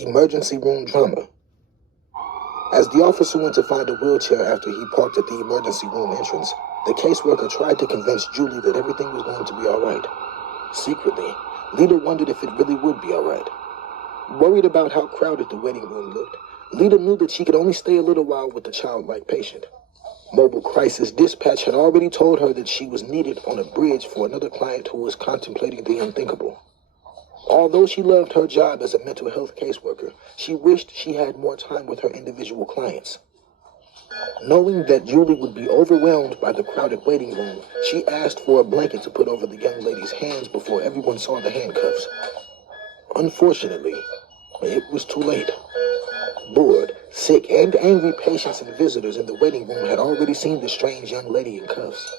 Emergency room drama. As the officer went to find a wheelchair after he parked at the emergency room entrance, the caseworker tried to convince Julie that everything was going to be all right. Secretly, Lita wondered if it really would be all right. Worried about how crowded the waiting room looked, Lita knew that she could only stay a little while with the childlike patient. Mobile Crisis Dispatch had already told her that she was needed on a bridge for another client who was contemplating the unthinkable. Although she loved her job as a mental health caseworker, she wished she had more time with her individual clients. Knowing that Julie would be overwhelmed by the crowded waiting room, she asked for a blanket to put over the young lady's hands before everyone saw the handcuffs. Unfortunately, it was too late. Bored, sick, and angry patients and visitors in the waiting room had already seen the strange young lady in cuffs.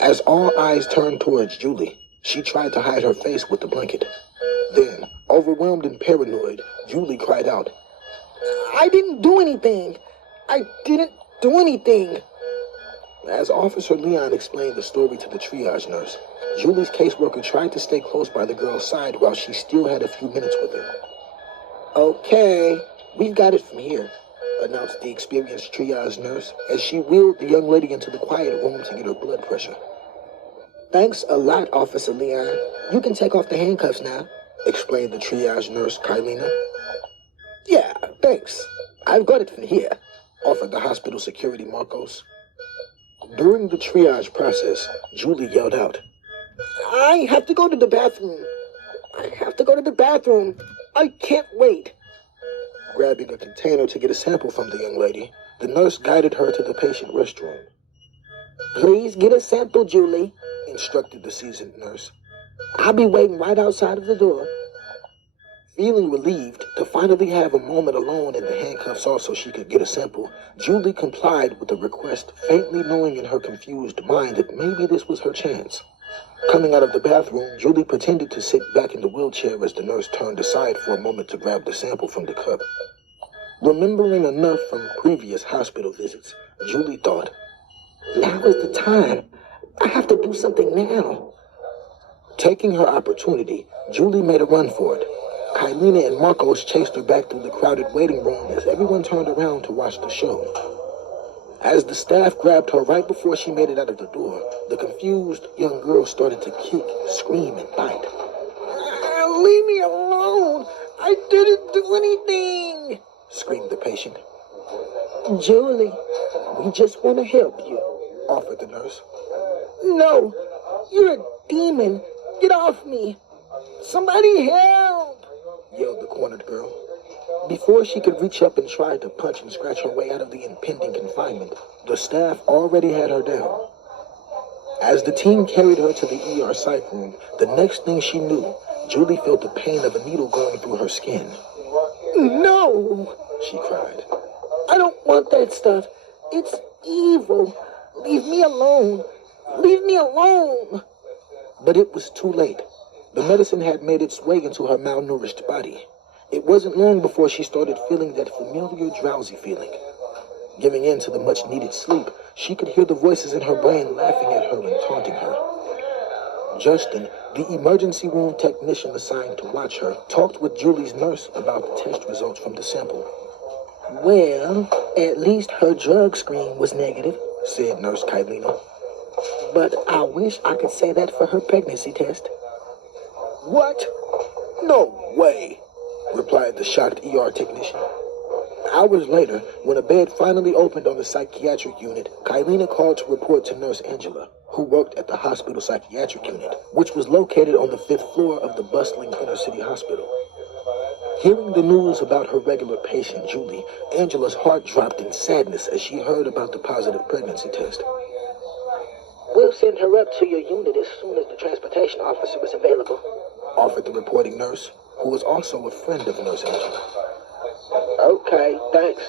As all eyes turned towards Julie, she tried to hide her face with the blanket. Then, overwhelmed and paranoid, Julie cried out, "I didn't do anything! I didn't do anything!" As Officer Leon explained the story to the triage nurse, Julie's caseworker tried to stay close by the girl's side while she still had a few minutes with her. "Okay, we've got it from here," announced the experienced triage nurse as she wheeled the young lady into the quiet room to get her blood pressure. "Thanks a lot, Officer Leon. You can take off the handcuffs now," explained the triage nurse, Kylina. "Yeah, thanks. I've got it from here," offered the hospital security Marcos. During the triage process, Julie yelled out, "I have to go to the bathroom. I have to go to the bathroom. I can't wait." Grabbing a container to get a sample from the young lady, the nurse guided her to the patient restroom. "Please get a sample, Julie," instructed the seasoned nurse. "I'll be waiting right outside of the door." Feeling relieved to finally have a moment alone in the handcuffs off so she could get a sample, Julie complied with the request, faintly knowing in her confused mind that maybe this was her chance. Coming out of the bathroom, Julie pretended to sit back in the wheelchair as the nurse turned aside for a moment to grab the sample from the cup. Remembering enough from previous hospital visits, Julie thought, "Now is the time. I have to do something now." Taking her opportunity, Julie made a run for it. Kylina and Marcos chased her back through the crowded waiting room as everyone turned around to watch the show. As the staff grabbed her right before she made it out of the door, the confused young girl started to kick, scream, and bite. "Leave me alone! I didn't do anything!" screamed the patient. "Julie, we just want to help you," offered the nurse. "No, you're a demon. Get off me. Somebody help!" yelled the cornered girl. Before she could reach up and try to punch and scratch her way out of the impending confinement, the staff already had her down. As the team carried her to the ER psych room, the next thing she knew, Julie felt the pain of a needle going through her skin. "No!" she cried. "I don't want that stuff. It's evil. Leave me alone. Leave me alone." But it was too late. The medicine had made its way into her malnourished body. It wasn't long before she started feeling that familiar drowsy feeling. Giving in to the much-needed sleep, she could hear the voices in her brain laughing at her and taunting her. Justin, the emergency room technician assigned to watch her, talked with Julie's nurse about the test results from the sample. "Well, at least her drug screen was negative," said Nurse Kylina. "But I wish I could say that for her pregnancy test." "What? No way," replied the shocked ER technician. Hours later, when a bed finally opened on the psychiatric unit, Kylina called to report to Nurse Angela, who worked at the hospital psychiatric unit, which was located on the 5th floor of the bustling inner-city hospital. Hearing the news about her regular patient, Julie, Angela's heart dropped in sadness as she heard about the positive pregnancy test. "We'll send her up to your unit as soon as the transportation officer is available," offered the reporting nurse, who was also a friend of Nurse Angela. "Okay, thanks.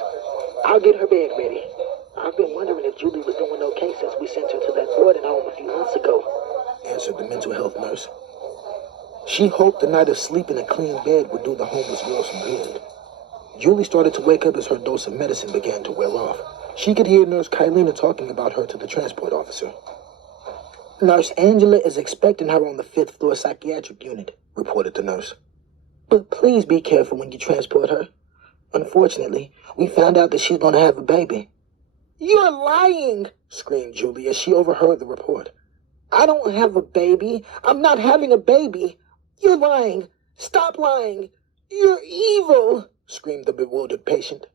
I'll get her bed ready. I've been wondering if Julie was doing okay since we sent her to that boarding home a few months ago," answered the mental health nurse. She hoped the night of sleep in a clean bed would do the homeless girl some good. Julie started to wake up as her dose of medicine began to wear off. She could hear Nurse Kylina talking about her to the transport officer. "Nurse Angela is expecting her on the 5th floor psychiatric unit," reported the nurse. But please be careful when you transport her. Unfortunately, we found out that she's going to have a baby." "You're lying!" screamed Julie as she overheard the report. "I don't have a baby. I'm not having a baby. You're lying. Stop lying. You're evil," screamed the bewildered patient.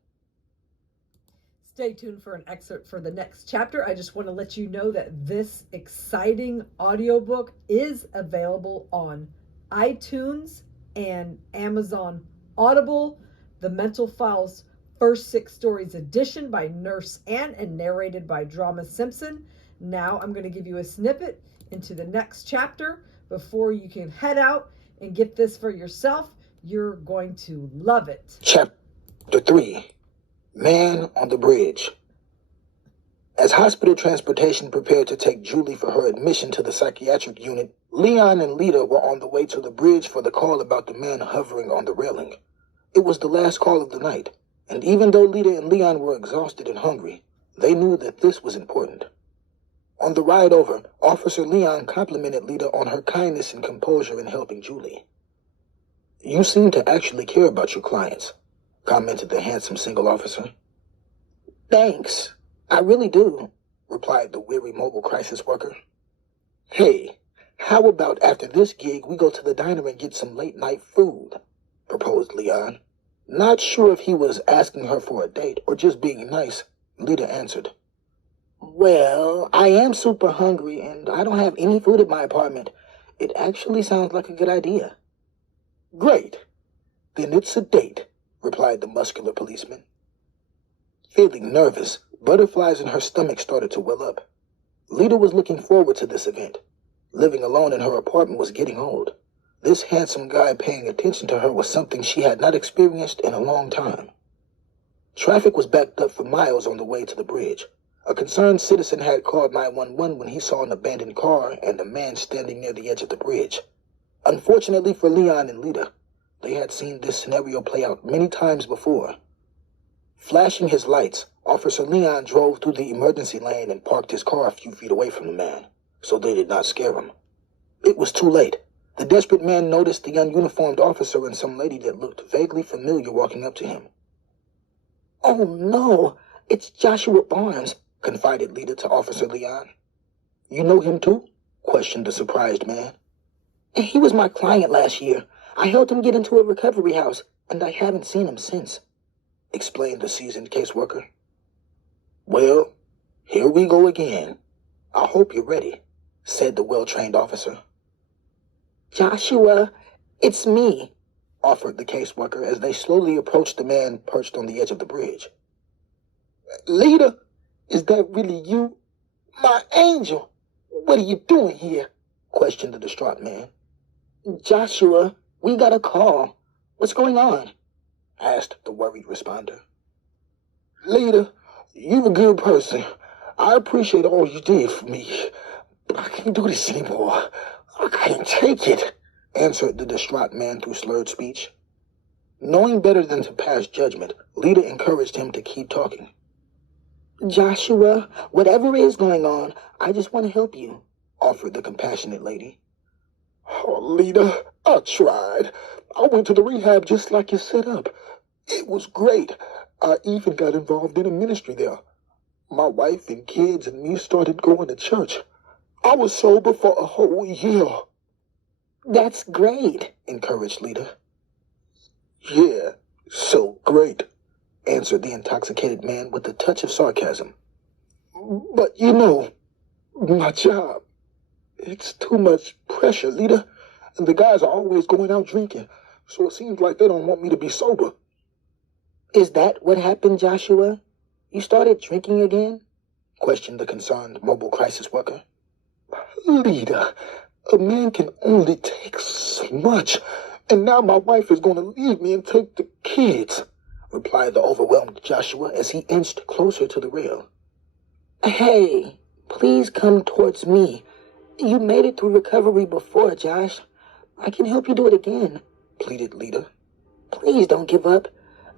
Stay tuned for an excerpt for the next chapter. I just want to let you know that this exciting audiobook is available on iTunes and Amazon Audible. The Mental Files First 6 Stories edition by Nurse Ann and narrated by Drama Simpson. Now I'm going to give you a snippet into the next chapter before you can head out and get this for yourself. You're going to love it. Chapter 3. Man on the Bridge. As hospital transportation prepared to take Julie for her admission to the psychiatric unit, Leon and Lita were on the way to the bridge for the call about the man hovering on the railing. It was the last call of the night, and even though Lita and Leon were exhausted and hungry, they knew that this was important. On the ride over, Officer Leon complimented Lita on her kindness and composure in helping Julie. "You seem to actually care about your clients," commented the handsome single officer. "Thanks. I really do," replied the weary mobile crisis worker. "Hey, how about after this gig we go to the diner and get some late-night food?" proposed Leon. Not sure if he was asking her for a date or just being nice, Lita answered. "Well, I am super hungry and I don't have any food at my apartment. It actually sounds like a good idea." "Great. Then it's a date," replied the muscular policeman. Feeling nervous, butterflies in her stomach started to well up. Lita was looking forward to this event. Living alone in her apartment was getting old. This handsome guy paying attention to her was something she had not experienced in a long time. Traffic was backed up for miles on the way to the bridge. A concerned citizen had called 911 when he saw an abandoned car and a man standing near the edge of the bridge. Unfortunately for Leon and Lita, they had seen this scenario play out many times before. Flashing his lights, Officer Leon drove through the emergency lane and parked his car a few feet away from the man, so they did not scare him. It was too late. The desperate man noticed the ununiformed officer and some lady that looked vaguely familiar walking up to him. "Oh no, it's Joshua Barnes," confided Lita to Officer Leon. "You know him too?" questioned the surprised man. "He was my client last year. I helped him get into a recovery house, and I haven't seen him since," explained the seasoned caseworker. "Well, here we go again. I hope you're ready," said the well-trained officer. "Joshua, it's me," offered the caseworker as they slowly approached the man perched on the edge of the bridge. "Lita, is that really you? My angel, what are you doing here?" questioned the distraught man. "Joshua, we got a call. What's going on?" asked the worried responder. "Lita, you're a good person. I appreciate all you did for me. But I can't do this anymore. I can't take it," answered the distraught man through slurred speech. Knowing better than to pass judgment, Lita encouraged him to keep talking. "Joshua, whatever is going on, I just want to help you," offered the compassionate lady. "Oh, Lita, I tried. I went to the rehab just like you set up. It was great. I even got involved in a ministry there. My wife and kids and me started going to church. I was sober for a whole year." "That's great," encouraged Lita. "Yeah, so great," answered the intoxicated man with a touch of sarcasm. "But you know, my job, it's too much pressure, Lita, and the guys are always going out drinking, so it seems like they don't want me to be sober." "Is that what happened, Joshua? You started drinking again?" questioned the concerned mobile crisis worker. "Lita, a man can only take so much, and now my wife is going to leave me and take the kids," replied the overwhelmed Joshua as he inched closer to the rail. "Hey, please come towards me. You made it through recovery before, Josh. I can help you do it again," pleaded Lita. "Please don't give up.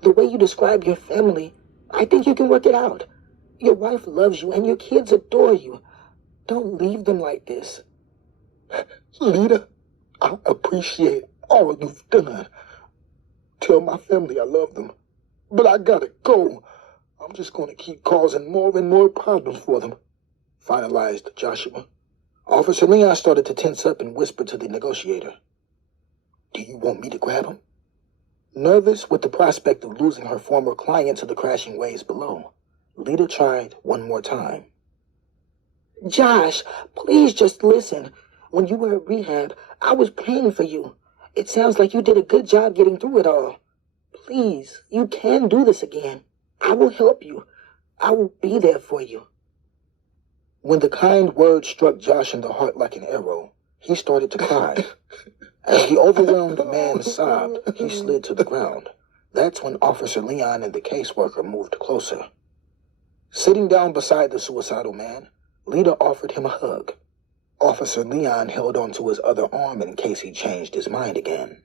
The way you describe your family, I think you can work it out. Your wife loves you and your kids adore you. Don't leave them like this." "Lita, I appreciate all you've done, Tell my family I love them. But I gotta go. I'm just gonna keep causing more and more problems for them," finalized Joshua. Officer Leon started to tense up and whispered to the negotiator, "Do you want me to grab him?" Nervous with the prospect of losing her former client to the crashing waves below, Lita tried one more time. "Josh, please just listen. When you were at rehab, I was praying for you. It sounds like you did a good job getting through it all. Please, you can do this again. I will help you. I will be there for you." When the kind words struck Josh in the heart like an arrow, he started to cry. As the overwhelmed man sobbed, he slid to the ground. That's when Officer Leon and the caseworker moved closer. Sitting down beside the suicidal man, Lita offered him a hug. Officer Leon held onto his other arm in case he changed his mind again.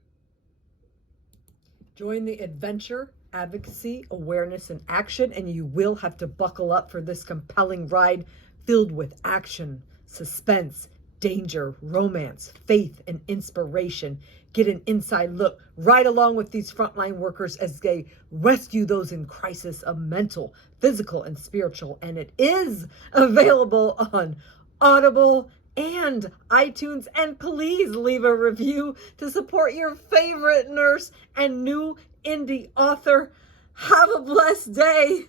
Join the adventure, advocacy, awareness, and action, and you will have to buckle up for this compelling ride filled with action, suspense, danger, romance, faith, and inspiration. Get an inside look right along with these frontline workers as they rescue those in crisis of mental, physical, and spiritual. And it is available on Audible and iTunes. And please leave a review to support your favorite nurse and new indie author. Have a blessed day.